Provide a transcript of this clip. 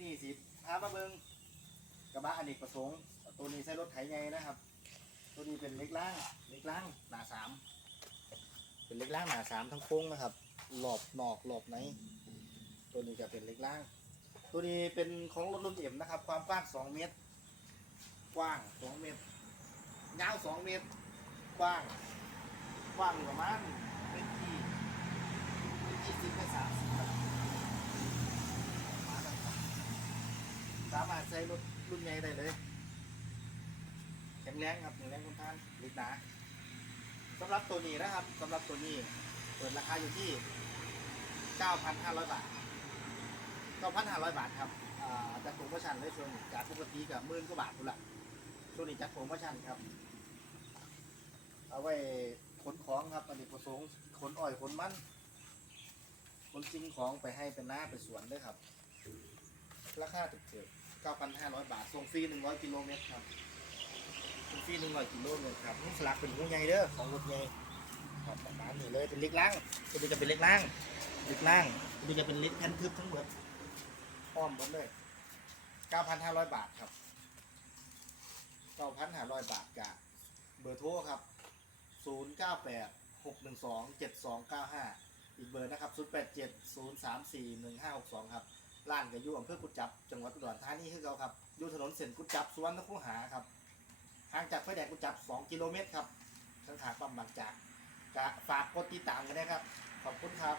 นี่สิพามาเบิงกระบะอเนกประสงค์ ตัวนี้ใช้รถไถไงนะครับ ตัวนี้เป็นเล็กล่างเล็กล่างหนาสามเป็นเล็กล่างหนาสามทั้งโค้งนะครับ หลอบนอกหลอบในตัวนี้จะเป็นเล็กล่าง ตัวนี้เป็นของรถรุ่นเอ็มนะครับ ความกว้างสองเมตร กว้างสองเมตรยาวสองเมตร กว้าง กว้างประมาณเป็นที่เป็นที่สิบไปสามสิบครับประมาณนั้นครับสามารถใช้รถรุ่นใหญ่ได้เลย แข็งแรงครับแข็งแรงทนทานลิตรหนาสำหรับตัวนี้นะครับสำหรับตัวนี้เปิดราคาอยู่ที่ 9,500 บาท 9,500 บาทครับจากโปรโมชั่นเลยช่วงนี้จากปกติกับหมื่นกว่าบาทนู่นแหละช่วงนี้จากโปรโมชั่นครับ เอาไว้ขนของครับอันนี้ประสงค์ขนอ้อยขนมันขนสิ่งของไปให้เป็นหน้าไปสวนด้วยครับ ราคาถูกๆ 9,500 บาทส่งฟรี100กิโลเมตรครับส่งฟรี100กิโลเมตรครับนุ่สลักเป็นหูใหญ่เด้อของรถใหญ่ครับประมาณนี้เลยเป็นเล็กล่างตัวนี้จะเป็นเล็กล่างเล็กล่างตัวนี้จะเป็นเล็กแผ่นทึบทั้งหมดอ้อมหมดเลย 9,500 บาทครับ9,500 บาทกะเบอร์โทรครับ 098 612 7295 อีกเบอร์นะครับ 087 034 1562 ครับ ร้านก็อยู่อำเภอกุดจับ จังหวัดอุดรธานีคือเราครับอยู่ถนนเส้นกุดจับสุวรรณคูหาครับห่างจากไฟแดงกุดจับ 2 กิโลเมตรครับทางขาปั๊มบางจากกะฝากกดติดตามกันนะครับ ขอบคุณครับ